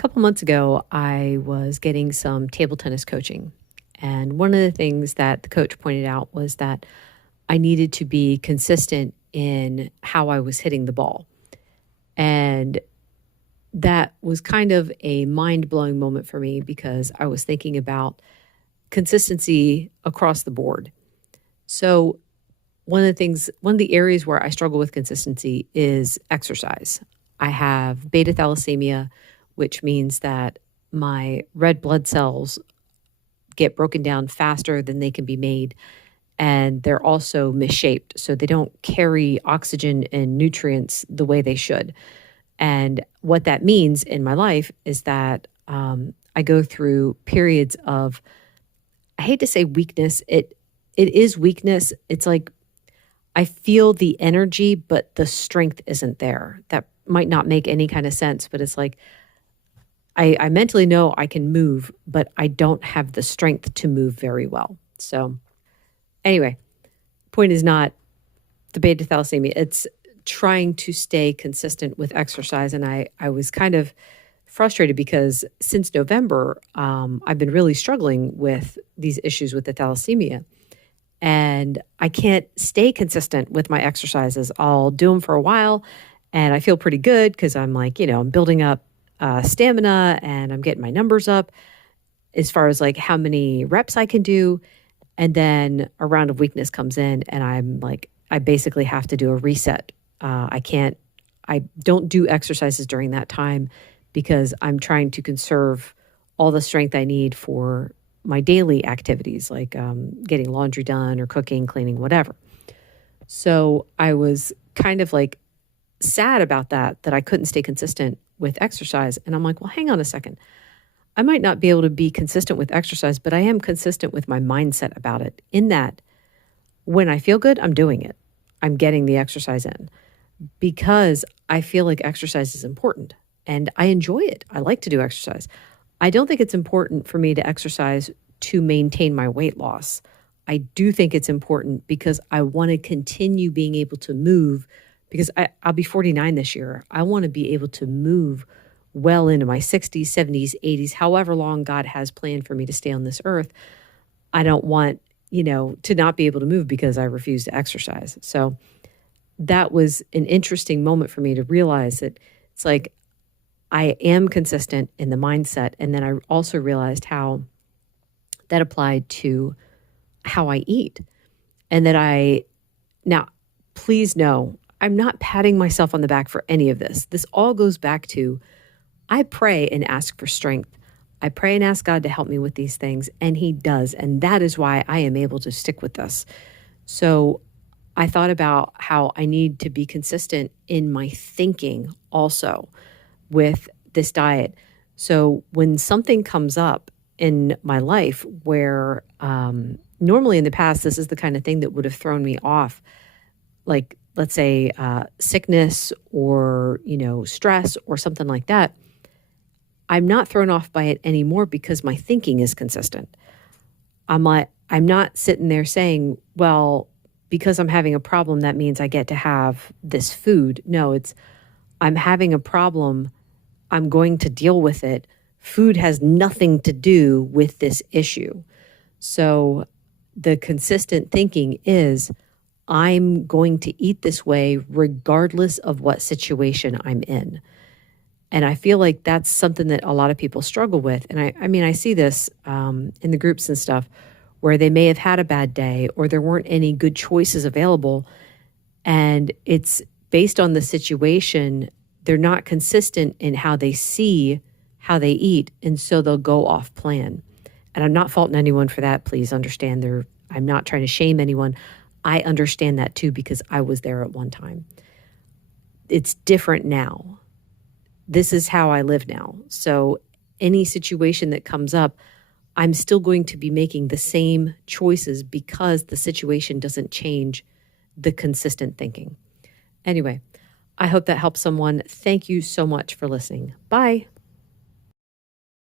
couple months ago, I was getting some table tennis coaching. And one of the things that the coach pointed out was that I needed to be consistent in how I was hitting the ball. And that was kind of a mind blowing moment for me because I was thinking about consistency across the board. So, one of the areas where I struggle with consistency is exercise. I have beta thalassemia, which means that my red blood cells get broken down faster than they can be made. And they're also misshaped. So they don't carry oxygen and nutrients the way they should. And what that means in my life is that I go through periods of, I hate to say weakness. It is weakness. It's like I feel the energy, but the strength isn't there. That might not make any kind of sense, but it's like I mentally know I can move, but I don't have the strength to move very well. So anyway, point is not the beta thalassemia. It's trying to stay consistent with exercise. And I was kind of frustrated because since November, I've been really struggling with these issues with the thalassemia. And I can't stay consistent with my exercises. I'll do them for a while and I feel pretty good because I'm like, I'm building up stamina and I'm getting my numbers up as far as like how many reps I can do. And then a round of weakness comes in and I'm like, I basically have to do a reset. I don't do exercises during that time because I'm trying to conserve all the strength I need for my daily activities, like getting laundry done or cooking, cleaning, whatever. So I was kind of like sad about that I couldn't stay consistent with exercise. And I'm like, well, hang on a second. I might not be able to be consistent with exercise, but I am consistent with my mindset about it in that when I feel good, I'm doing it. I'm getting the exercise in because I feel like exercise is important and I enjoy it. I like to do exercise. I don't think it's important for me to exercise to maintain my weight loss. I do think it's important because I want to continue being able to move because I'll be 49 this year. I want to be able to move well into my 60s, 70s, 80s, however long God has planned for me to stay on this earth. I don't want, to not be able to move because I refuse to exercise. So that was an interesting moment for me to realize that it's like I am consistent in the mindset. And then I also realized how that applied to how I eat. And that now, please know, I'm not patting myself on the back for any of this. This all goes back to I pray and ask for strength. I pray and ask God to help me with these things, and He does. And that is why I am able to stick with this. So I thought about how I need to be consistent in my thinking also with this diet. So when something comes up in my life where normally in the past, this is the kind of thing that would have thrown me off, like let's say sickness or, stress or something like that, I'm not thrown off by it anymore because my thinking is consistent. I'm not sitting there saying, well, because I'm having a problem, that means I get to have this food. No, I'm having a problem. I'm going to deal with it. Food has nothing to do with this issue. So the consistent thinking is I'm going to eat this way regardless of what situation I'm in. And I feel like that's something that a lot of people struggle with. And I see this in the groups and stuff where they may have had a bad day or there weren't any good choices available. And it's based on the situation. They're not consistent in how they see how they eat. And so they'll go off plan. And I'm not faulting anyone for that. Please understand I'm not trying to shame anyone. I understand that too because I was there at one time. It's different now. This is how I live now. So any situation that comes up, I'm still going to be making the same choices because the situation doesn't change the consistent thinking. Anyway, I hope that helps someone. Thank you so much for listening. Bye.